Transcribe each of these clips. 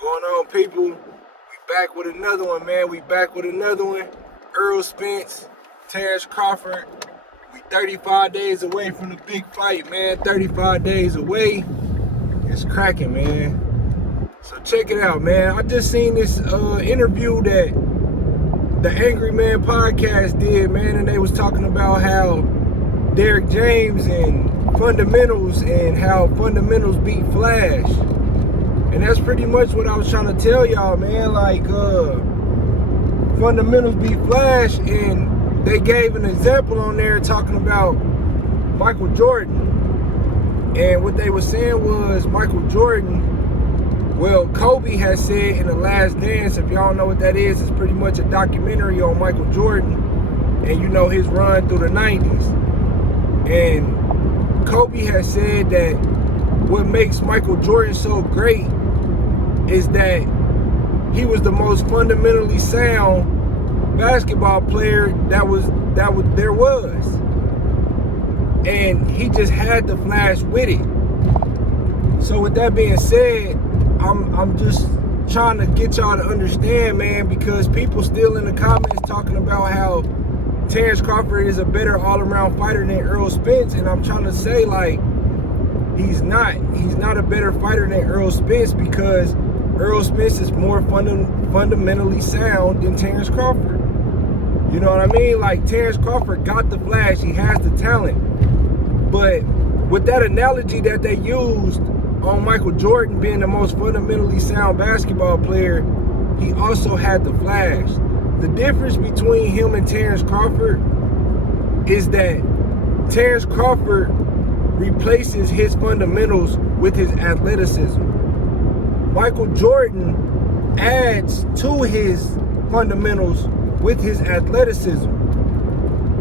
Going on, people? We back with another one, man. We back with another one. Errol, Spence, Terrence Crawford. We 35 days away from the big fight, man. 35 days away. It's cracking, man. So check it out, man. I just seen this interview that the Angry Man podcast did, man, and they was talking about how Derrick James and fundamentals and how fundamentals beat Flash. And that's pretty much what I was trying to tell y'all, man. Like, fundamentals beat Flash, and they gave an example on there talking about Michael Jordan. And what they were saying was Michael Jordan, well, Kobe has said in The Last Dance, if y'all don't know what that is, it's pretty much a documentary on Michael Jordan and, you know, his run through the 90s. And Kobe has said that what makes Michael Jordan so great is that he was the most fundamentally sound basketball player there was. And he just had the Flash with it. So with that being said, I'm just trying to get y'all to understand, man, because people still in the comments talking about how Terrence Crawford is a better all-around fighter than Errol Spence, and I'm trying to say, like, he's not a better fighter than Errol Spence, because Errol Spence is more fundamentally sound than Terrence Crawford. You know what I mean? Like, Terrence Crawford got the flash, he has the talent. But with that analogy that they used on Michael Jordan being the most fundamentally sound basketball player, he also had the flash. The difference between him and Terrence Crawford is that Terrence Crawford replaces his fundamentals with his athleticism. Michael Jordan adds to his fundamentals with his athleticism.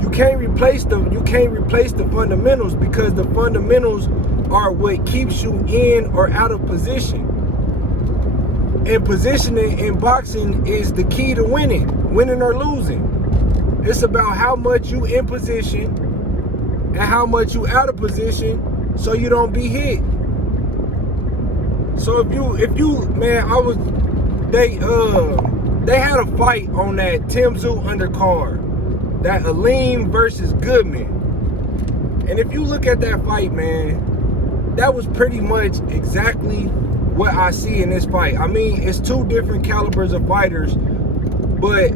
You can't replace the fundamentals, because the fundamentals are what keeps you in or out of position. And positioning in boxing is the key to winning or losing. It's about how much you in position and how much you out of position so you don't be hit. So if you man, they had a fight on that Timzu undercard, that Aleem versus Goodman. And if you look at that fight, man, that was pretty much exactly what I see in this fight. I mean, it's two different calibers of fighters, but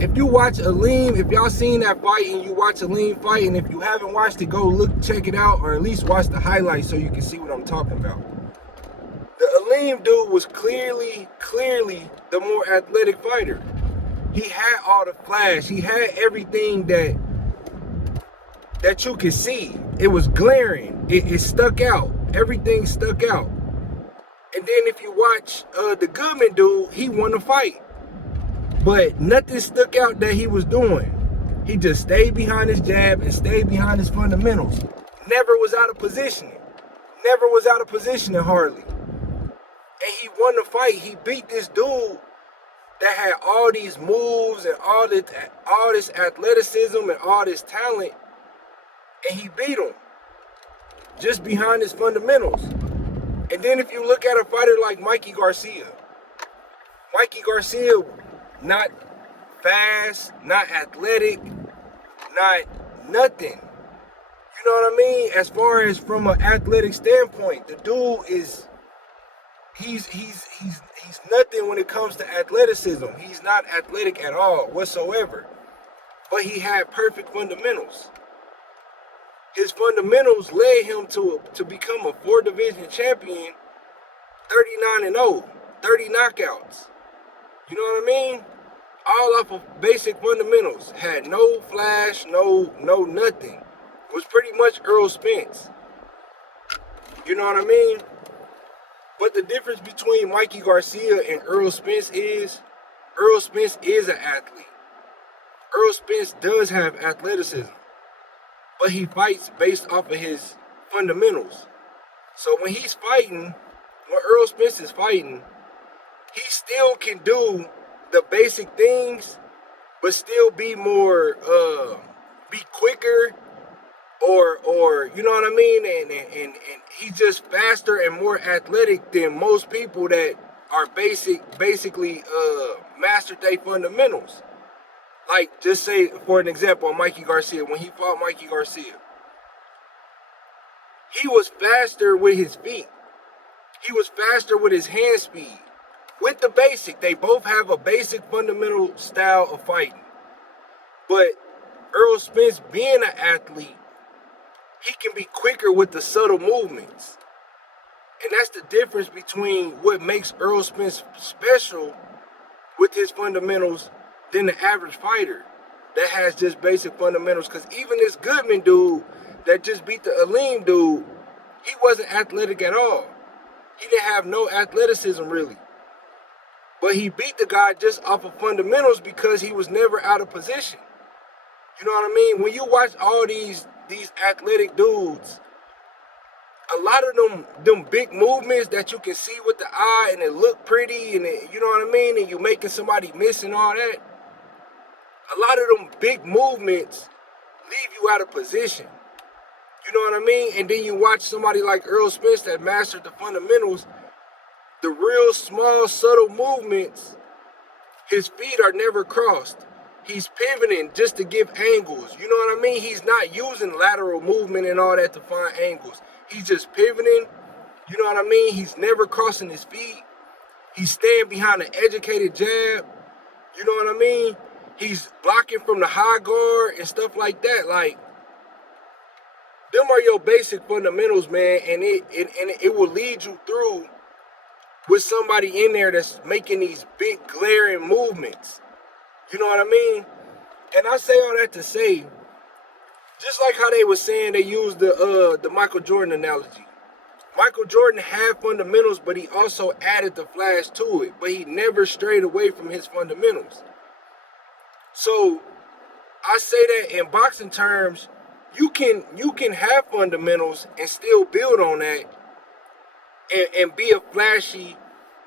if you watch Aleem, if y'all seen that fight and you watch Aleem fight, and if you haven't watched it, go check it out, or at least watch the highlights so you can see what I'm talking about. The Aleem dude was clearly the more athletic fighter. He had all the flash. He had everything that you could see. It was glaring. It stuck out. Everything stuck out. And then if you watch the Goodman dude, he won the fight. But nothing stuck out that he was doing. He just stayed behind his jab and stayed behind his fundamentals. Never was out of positioning. Hardly. And he won the fight. He beat this dude that had all these moves and all this athleticism and all this talent, and he beat him just behind his fundamentals. And then if you look at a fighter like Mikey Garcia, not fast, not athletic, not nothing. You know what I mean? As far as from an athletic standpoint, the dude is he's nothing when it comes to athleticism. He's not athletic at all whatsoever. But he had perfect fundamentals. His fundamentals led him to become a 4-division champion, 39-0, 30 knockouts. You know what I mean? All off of basic fundamentals. Had no flash, no nothing. Was pretty much Errol Spence. You know what I mean? But the difference between Mikey Garcia and Errol Spence is an athlete. Errol Spence does have athleticism, but he fights based off of his fundamentals. So when Errol Spence is fighting, he still can do the basic things, but still be more, be quicker, or you know what I mean? And he's just faster and more athletic than most people that are basically mastered their fundamentals. Like, just say, for an example, Mikey Garcia, when he fought Mikey Garcia, he was faster with his feet. He was faster with his hand speed. With the basic, they both have a basic fundamental style of fighting. But Errol Spence, being an athlete, he can be quicker with the subtle movements. And that's the difference between what makes Errol Spence special with his fundamentals than the average fighter that has just basic fundamentals. Because even this Goodman dude that just beat the Aleem dude, he wasn't athletic at all. He didn't have no athleticism really. But he beat the guy just off of fundamentals because he was never out of position. You know what I mean? When you watch all these athletic dudes, a lot of them big movements that you can see with the eye and it look pretty and it, you know what I mean? And you making somebody miss and all that. A lot of them big movements leave you out of position. You know what I mean? And then you watch somebody like Errol Spence that mastered the fundamentals, the real small, subtle movements, his feet are never crossed. He's pivoting just to give angles. You know what I mean? He's not using lateral movement and all that to find angles. He's just pivoting. You know what I mean? He's never crossing his feet. He's staying behind an educated jab. You know what I mean? He's blocking from the high guard and stuff like that. Like, them are your basic fundamentals, man, and it will lead you through with somebody in there that's making these big glaring movements. You know what I mean? And I say all that to say, just like how they were saying they used the Michael Jordan analogy. Michael Jordan had fundamentals, but he also added the flash to it, but he never strayed away from his fundamentals. So I say that in boxing terms, you can have fundamentals and still build on that and be a flashy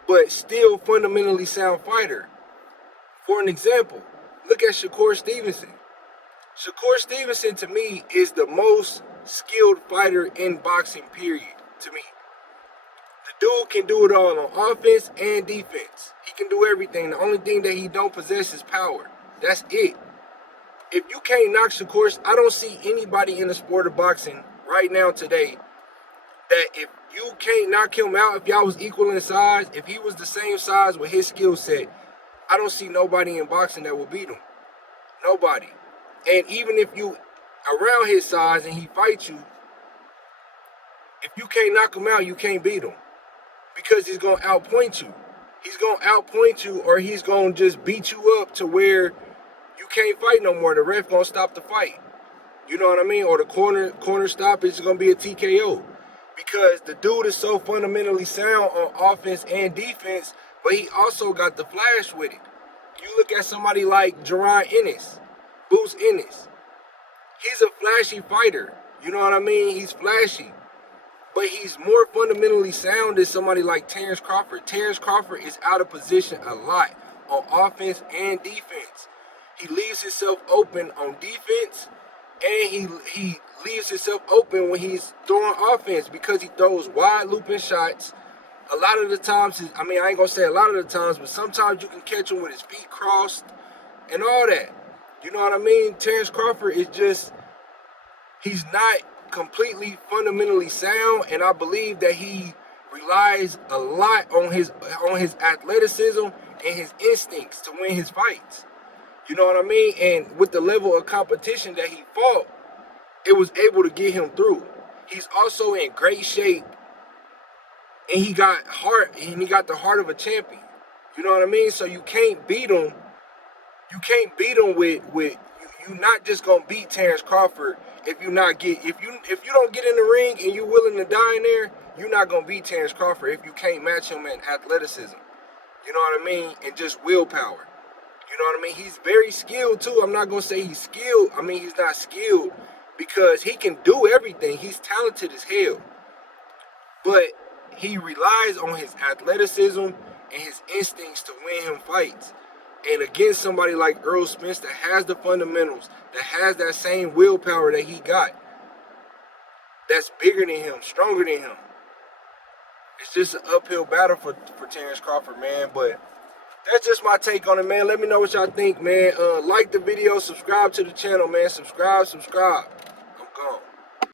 but still fundamentally sound fighter. For an example, look at Shakur Stevenson. Shakur Stevenson, to me, is the most skilled fighter in boxing, period, to me. The dude can do it all on offense and defense. He can do everything. The only thing that he don't possess is power. That's it. If you can't knock Shakur, I don't see anybody in the sport of boxing right now today that if you can't knock him out, if y'all was equal in size, if he was the same size with his skill set, I don't see nobody in boxing that will beat him. Nobody. And even if you around his size and he fights you, if you can't knock him out, you can't beat him. Because he's going to outpoint you. He's going to outpoint you, or he's going to just beat you up to where you can't fight no more. The ref going to stop the fight. You know what I mean? Or the corner stop is going to be a TKO. Because the dude is so fundamentally sound on offense and defense, but he also got the flash with it. You look at somebody like Jerron Ennis, Boots Ennis. He's a flashy fighter. You know what I mean? He's flashy. But he's more fundamentally sound than somebody like Terrence Crawford. Terrence Crawford is out of position a lot on offense and defense. He leaves himself open on defense, and he leaves himself open when he's throwing offense because he throws wide looping shots. A lot of the times, I mean, I ain't gonna say a lot of the times, but sometimes you can catch him with his feet crossed and all that. You know what I mean? Terrence Crawford is just, he's not completely fundamentally sound, and I believe that he relies a lot on his athleticism and his instincts to win his fights. You know what I mean? And with the level of competition that he fought, it was able to get him through. He's also in great shape, and he got the heart of a champion. You know what I mean? So you can't beat him. You can't beat him with you're not just gonna beat Terrence Crawford if you don't get in the ring and you're willing to die in there. You're not gonna beat Terrence Crawford if you can't match him in athleticism. You know what I mean? And just willpower. You know what I mean? He's very skilled too. I'm not gonna say he's skilled. I mean, he's not skilled because he can do everything. He's talented as hell. But he relies on his athleticism and his instincts to win him fights. And against somebody like Errol Spence that has the fundamentals, that has that same willpower that he got, that's bigger than him, stronger than him, it's just an uphill battle for Terrence Crawford, man. But that's just my take on it, man. Let me know what y'all think, man. Like the video, subscribe to the channel, man. Subscribe.